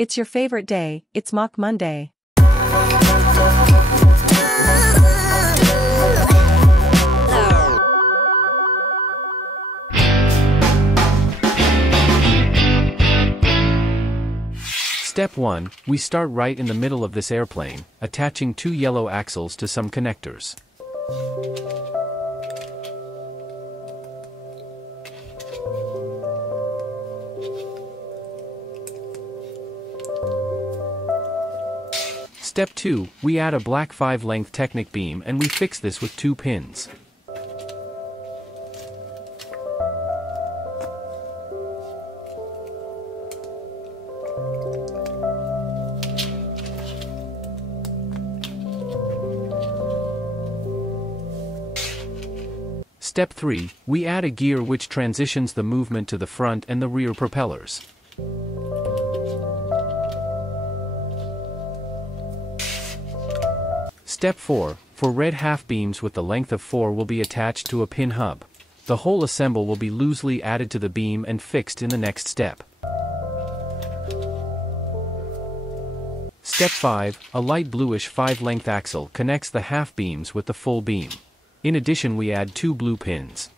It's your favorite day, it's Mock Monday. Step 1, we start right in the middle of this airplane, attaching 2 yellow axles to some connectors. Step 2, we add a black 5-length Technic beam and we fix this with 2 pins. Step 3, we add a gear which transitions the movement to the front and the rear propellers. Step 4, for red half beams with the length of 4 will be attached to a pin hub. The whole assemble will be loosely added to the beam and fixed in the next step. Step 5, a light bluish 5-length axle connects the half beams with the full beam. In addition, we add 2 blue pins.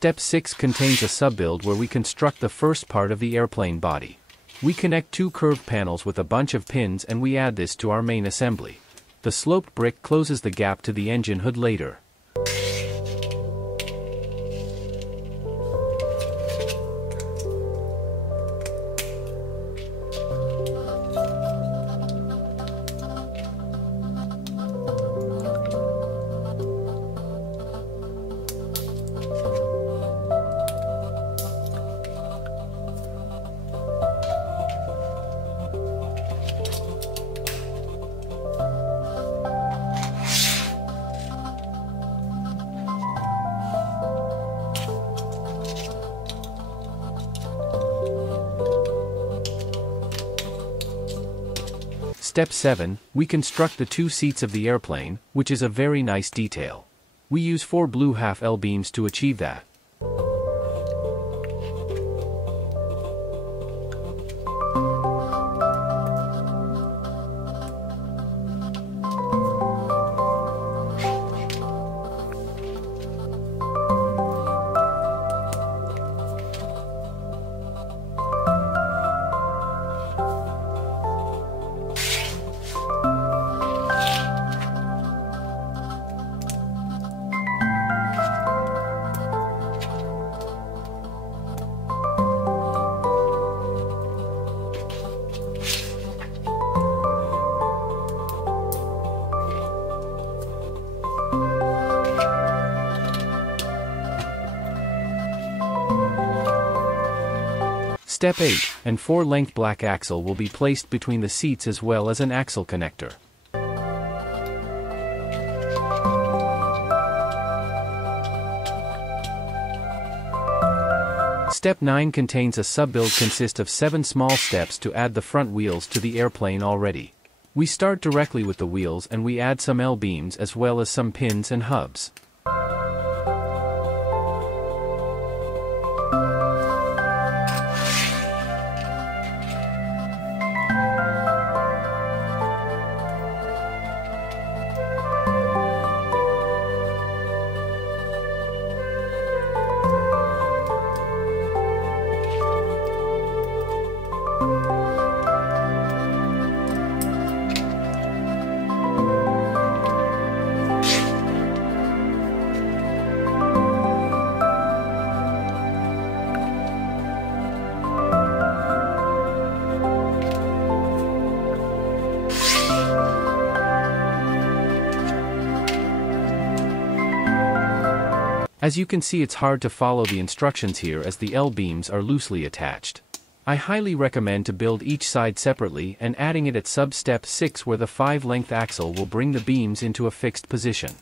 Step 6 contains a sub-build where we construct the first part of the airplane body. We connect 2 curved panels with a bunch of pins and we add this to our main assembly. The sloped brick closes the gap to the engine hood later. Step 7, we construct the 2 seats of the airplane, which is a very nice detail. We use 4 blue half L beams to achieve that. Step 8, an 4-length black axle will be placed between the seats as well as an axle connector. Step 9 contains a sub-build consist of 7 small steps to add the front wheels to the airplane already. We start directly with the wheels and we add some L beams as well as some pins and hubs. As you can see, it's hard to follow the instructions here as the L beams are loosely attached. I highly recommend to build each side separately and adding it at sub-step 6 where the 5-length axle will bring the beams into a fixed position.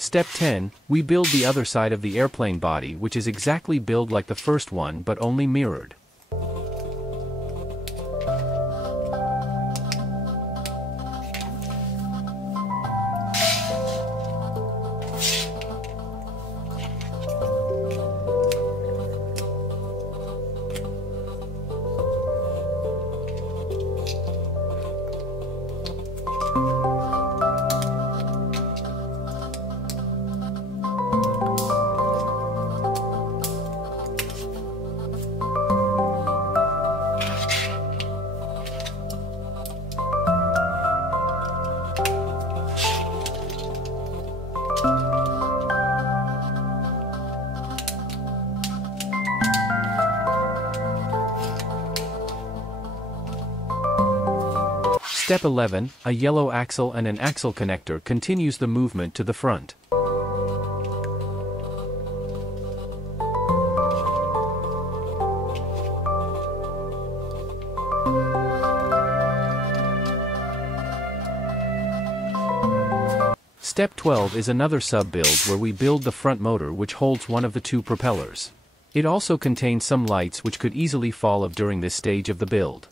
Step 10, we build the other side of the airplane body, which is exactly built like the first one but only mirrored. Step 11, a yellow axle and an axle connector continues the movement to the front. Step 12 is another sub-build where we build the front motor, which holds one of the two propellers. It also contains some lights which could easily fall off during this stage of the build.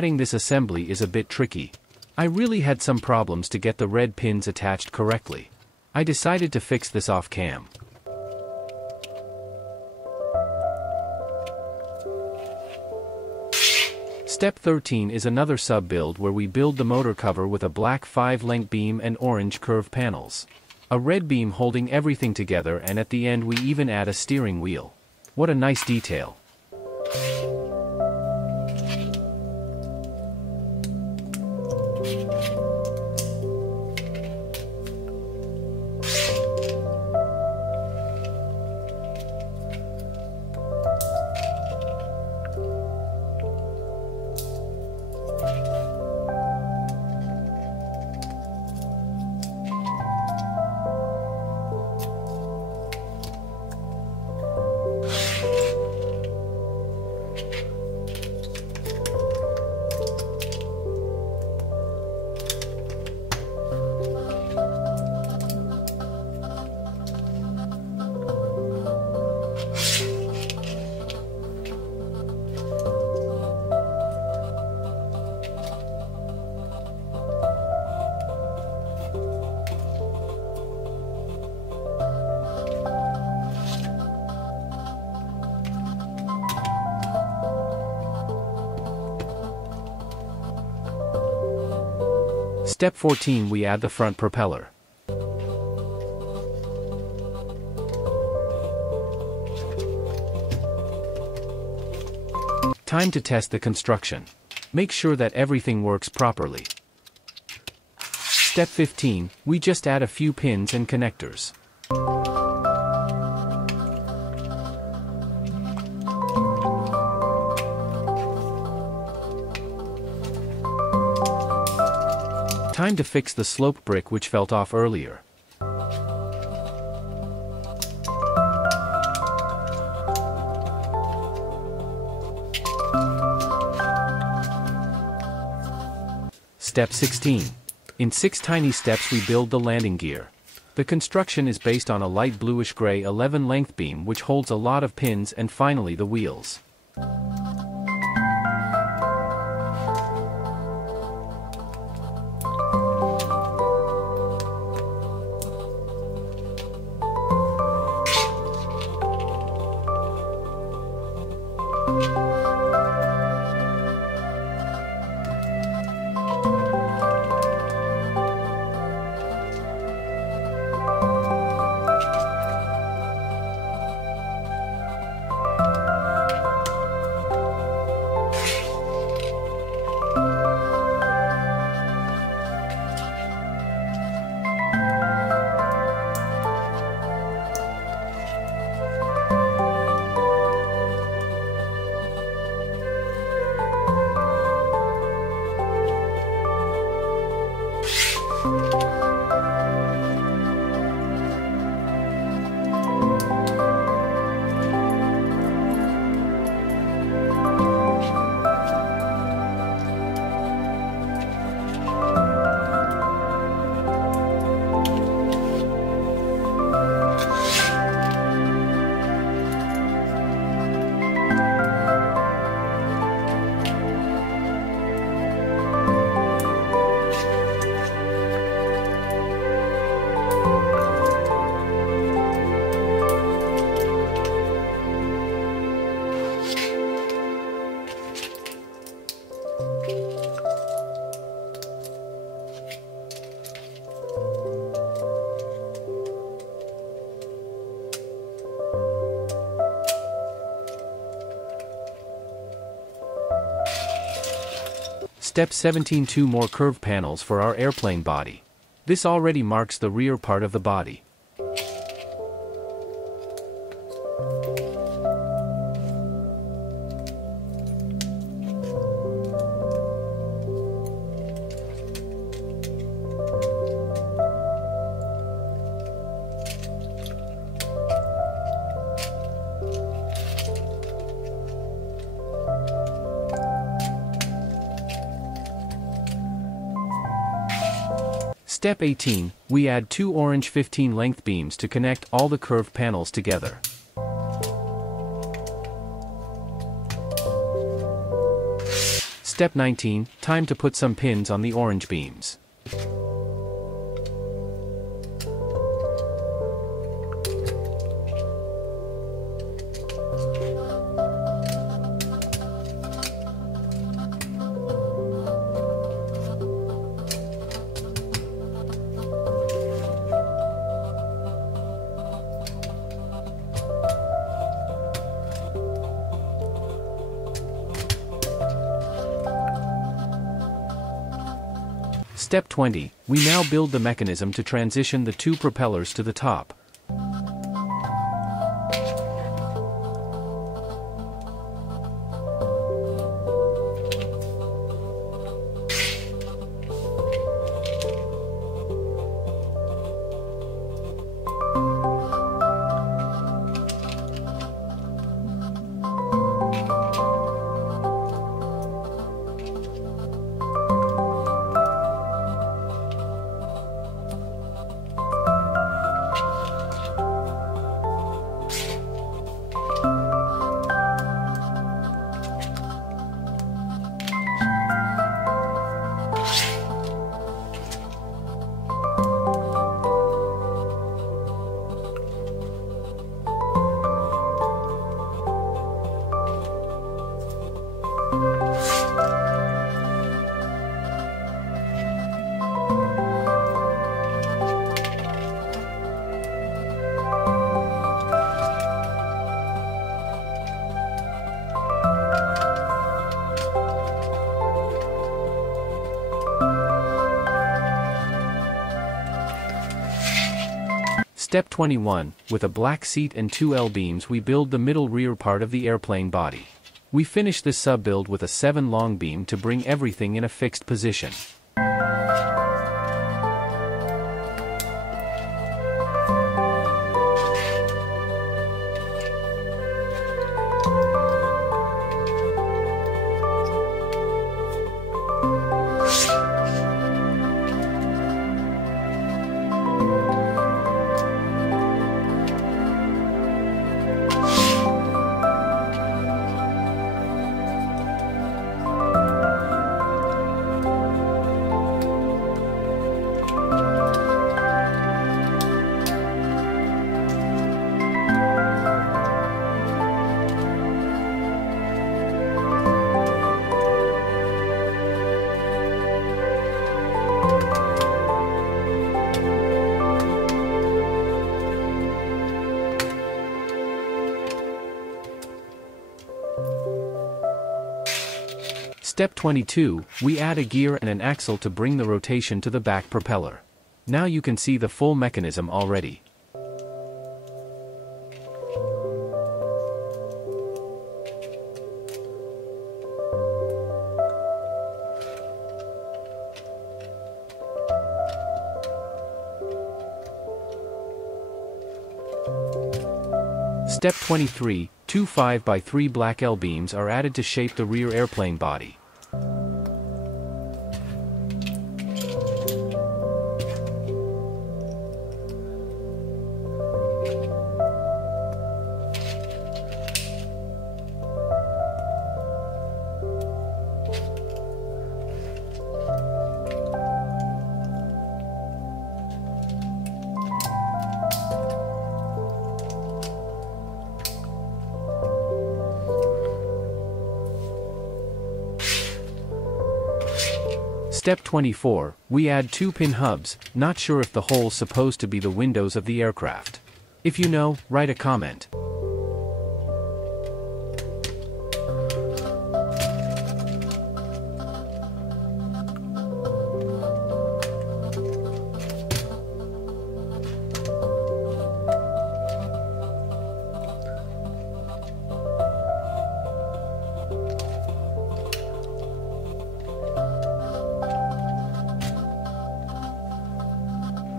Adding this assembly is a bit tricky. I really had some problems to get the red pins attached correctly. I decided to fix this off cam. Step 13 is another sub-build where we build the motor cover with a black 5-link beam and orange curve panels. A red beam holding everything together, and at the end we even add a steering wheel. What a nice detail. Step 14, we add the front propeller. Time to test the construction. Make sure that everything works properly. Step 15, we just add a few pins and connectors. Time to fix the slope brick which felt off earlier. Step 16. In 6 tiny steps we build the landing gear. The construction is based on a light bluish-gray 11 length beam which holds a lot of pins, and finally the wheels. Step 17. 2 more curved panels for our airplane body. This already marks the rear part of the body. Step 18, we add 2 orange 15 length beams to connect all the curved panels together. Step 19, time to put some pins on the orange beams. Step 20, we now build the mechanism to transition the 2 propellers to the top. Step 21, with a black seat and 2 L-beams we build the middle rear part of the airplane body. We finish this sub-build with a 7 long beam to bring everything in a fixed position. Step 22, we add a gear and an axle to bring the rotation to the back propeller. Now you can see the full mechanism already. Step 23, two 5x3 black L-beams are added to shape the rear airplane body. Step 24, we add two pin hubs, not sure if the hole's supposed to be the windows of the aircraft. If you know, write a comment.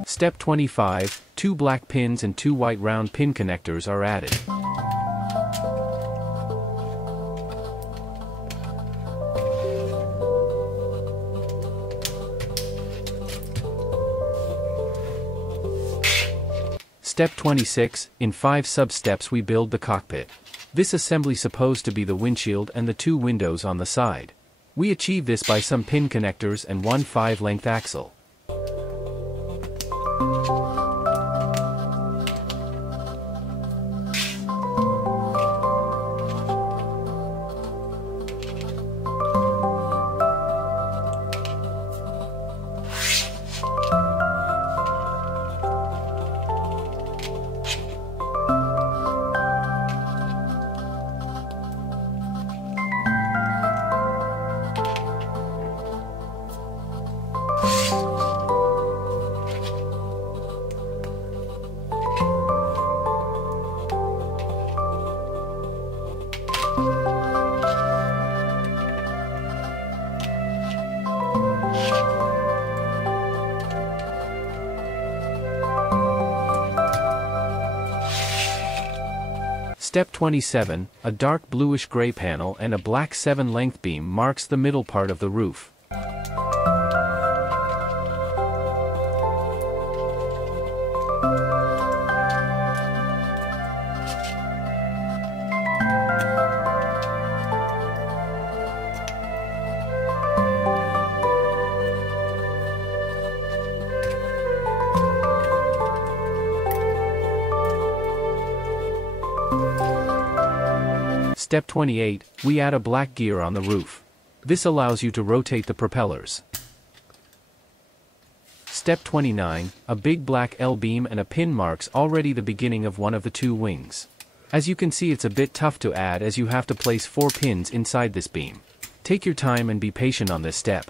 Step 25, two black pins and two white round pin connectors are added. Step 26, in 5 sub-steps we build the cockpit. This assembly supposed to be the windshield and the two windows on the side. We achieve this by some pin connectors and one 5-length axle. Step 27, a dark bluish-gray panel and a black 7-length beam marks the middle part of the roof. Step 28, we add a black gear on the roof. This allows you to rotate the propellers. Step 29, a big black L-beam and a pin marks already the beginning of one of the two wings. As you can see, it's a bit tough to add as you have to place 4 pins inside this beam. Take your time and be patient on this step.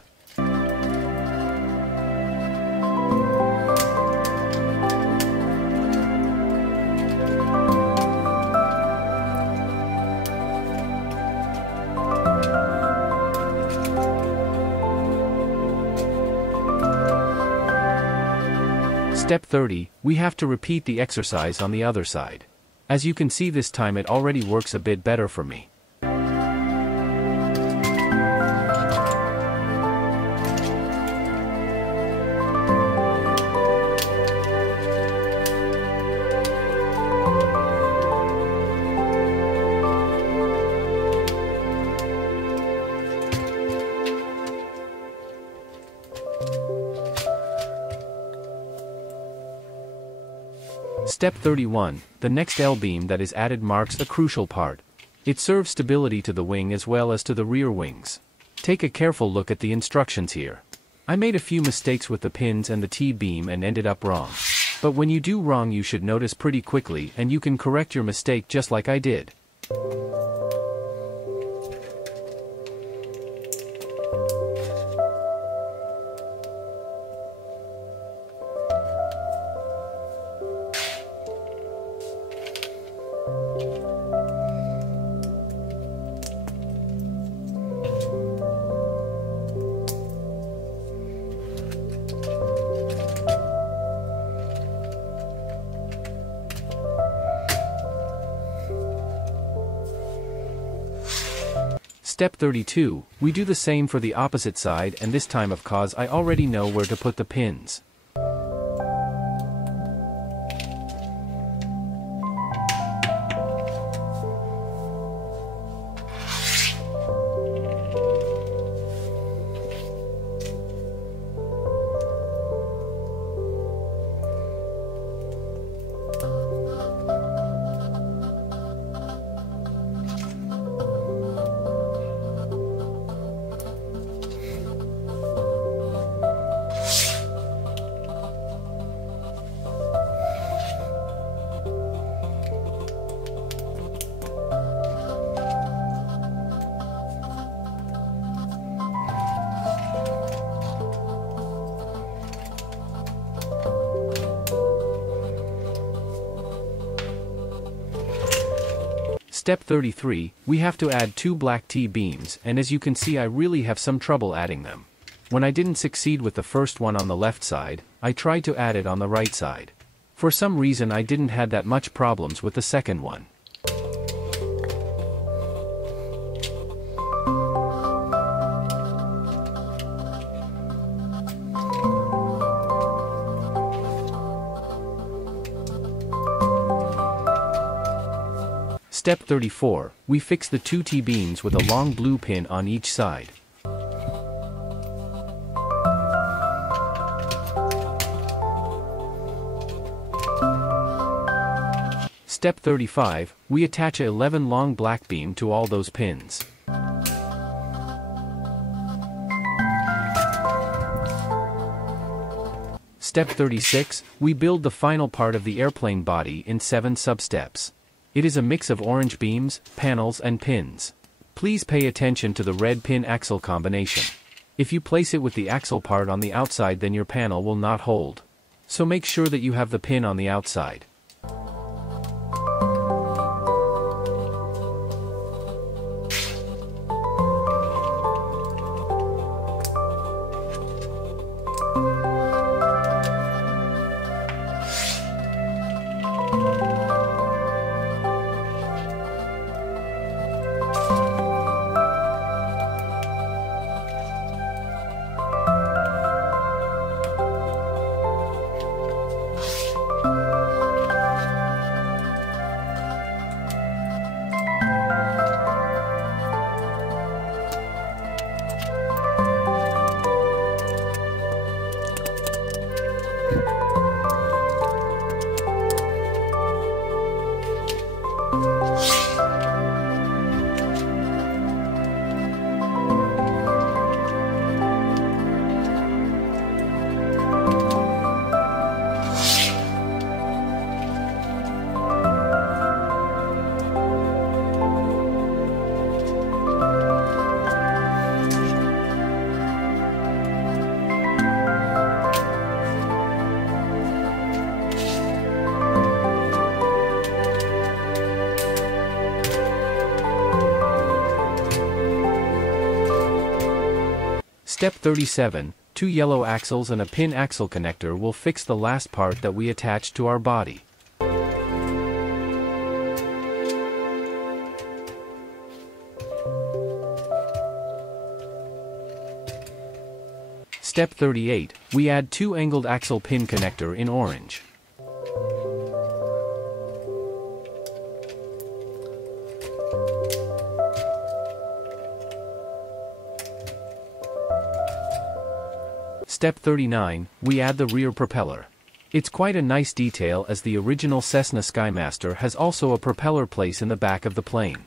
Step 30, we have to repeat the exercise on the other side. As you can see, this time it already works a bit better for me. Step 31, the next L-beam that is added marks a crucial part. It serves stability to the wing as well as to the rear wings. Take a careful look at the instructions here. I made a few mistakes with the pins and the T-beam and ended up wrong. But when you do wrong, you should notice pretty quickly and you can correct your mistake just like I did. Step 32, we do the same for the opposite side, and this time of course I already know where to put the pins. Step 33, we have to add 2 black T-beams, and as you can see I really have some trouble adding them. When I didn't succeed with the first one on the left side, I tried to add it on the right side. For some reason I didn't had that much problems with the second one. Step 34, we fix the 2 T-beams with a long blue pin on each side. Step 35, we attach a 11 long black beam to all those pins. Step 36, we build the final part of the airplane body in 7 sub-steps. It is a mix of orange beams, panels and pins. Please pay attention to the red pin axle combination. If you place it with the axle part on the outside then your panel will not hold. So make sure that you have the pin on the outside. Step 37, 2 yellow axles and a pin axle connector will fix the last part that we attach to our body. Step 38, we add 2 angled axle pin connector in orange. Step 39, we add the rear propeller. It's quite a nice detail as the original Cessna Skymaster has also a propeller place in the back of the plane.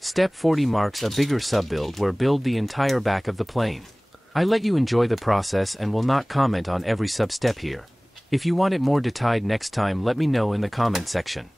Step 40 marks a bigger sub-build where build the entire back of the plane. I let you enjoy the process and will not comment on every sub-step here. If you want it more detailed next time let me know in the comment section.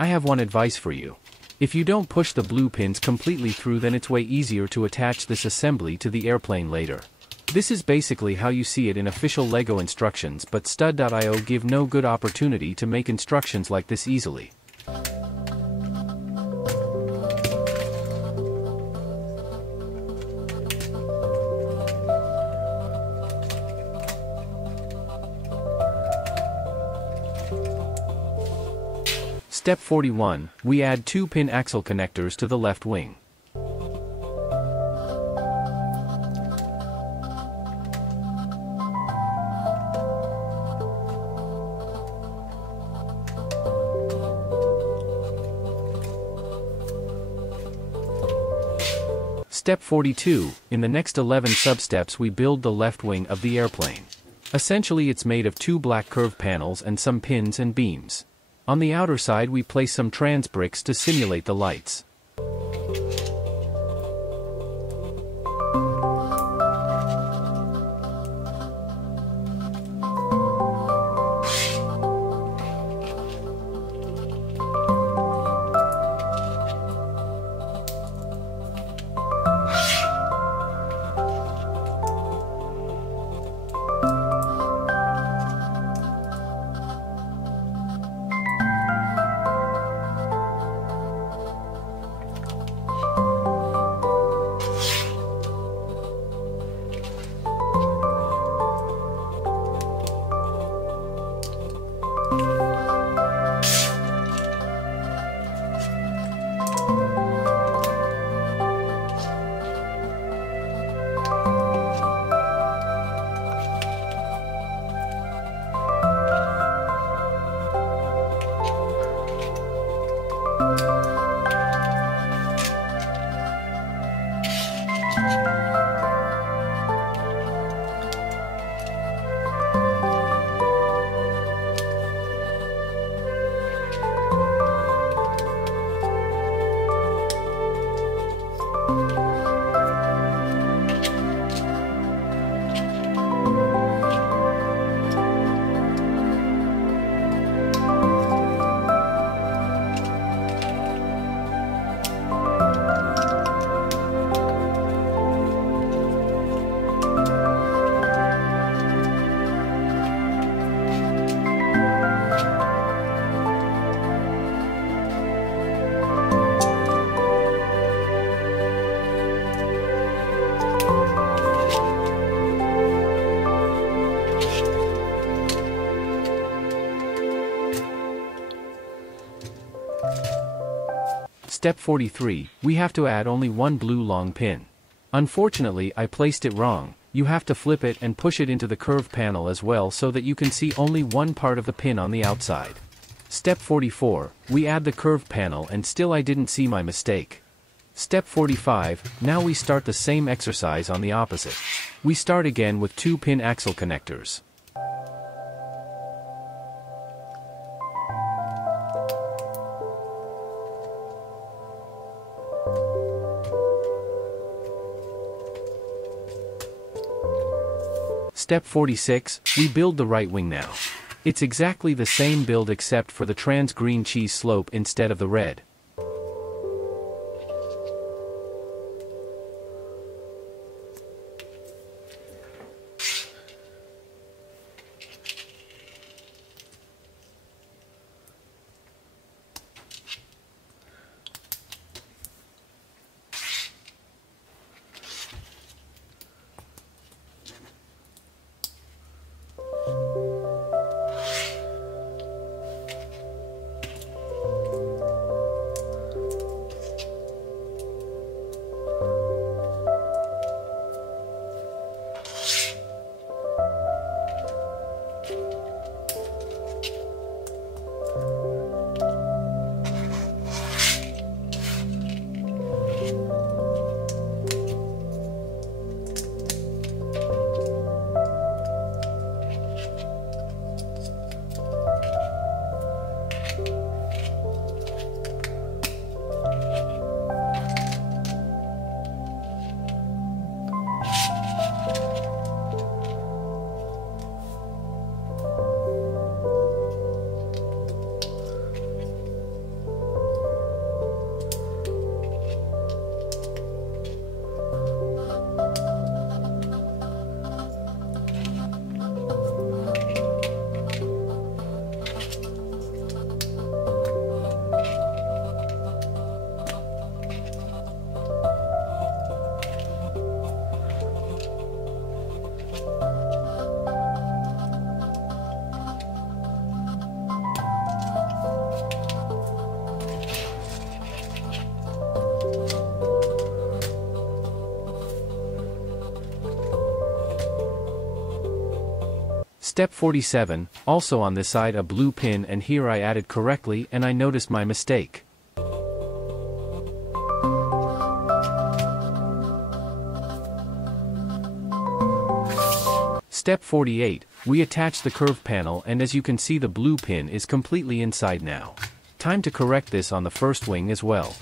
I have one advice for you. If you don't push the blue pins completely through, then it's way easier to attach this assembly to the airplane later. This is basically how you see it in official LEGO instructions, but stud.io give no good opportunity to make instructions like this easily. Step 41, we add 2-pin axle connectors to the left wing. Step 42, in the next 11 substeps we build the left wing of the airplane. Essentially it's made of 2 black curved panels and some pins and beams. On the outer side we place some trans bricks to simulate the lights. Step 43, we have to add only 1 blue long pin. Unfortunately, I placed it wrong. You have to flip it and push it into the curved panel as well so that you can see only one part of the pin on the outside. Step 44, we add the curved panel and still I didn't see my mistake. Step 45, now we start the same exercise on the opposite. We start again with 2-pin axle connectors. Step 46, we build the right wing now. It's exactly the same build except for the trans green cheese slope instead of the red. Step 47, also on this side a blue pin, and here I added correctly and I noticed my mistake. Step 48, we attach the curved panel, and as you can see the blue pin is completely inside now. Time to correct this on the first wing as well.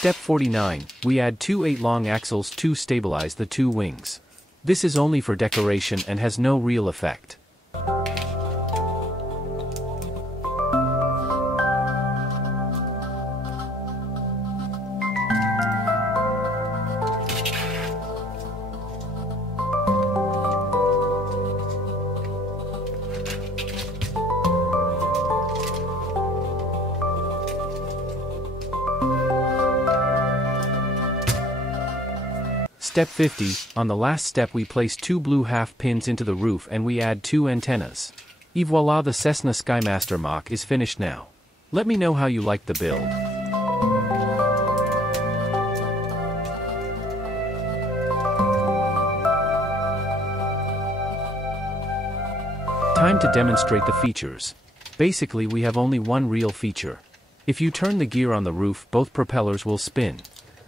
Step 49, we add two 8-long axles to stabilize the two wings. This is only for decoration and has no real effect. Step 50, on the last step we place two blue half pins into the roof and we add two antennas. Et voila, the Cessna Skymaster Moc is finished now. Let me know how you liked the build. Time to demonstrate the features. Basically we have only one real feature. If you turn the gear on the roof, both propellers will spin.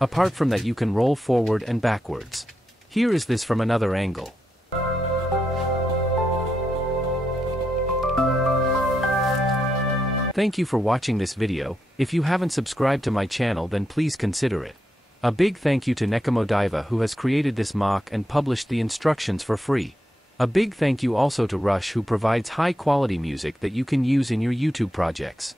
Apart from that, you can roll forward and backwards. Here is this from another angle. Thank you for watching this video. If you haven't subscribed to my channel, then please consider it. A big thank you to Nequmodiva, who has created this Moc and published the instructions for free. A big thank you also to Rush, who provides high quality music that you can use in your YouTube projects.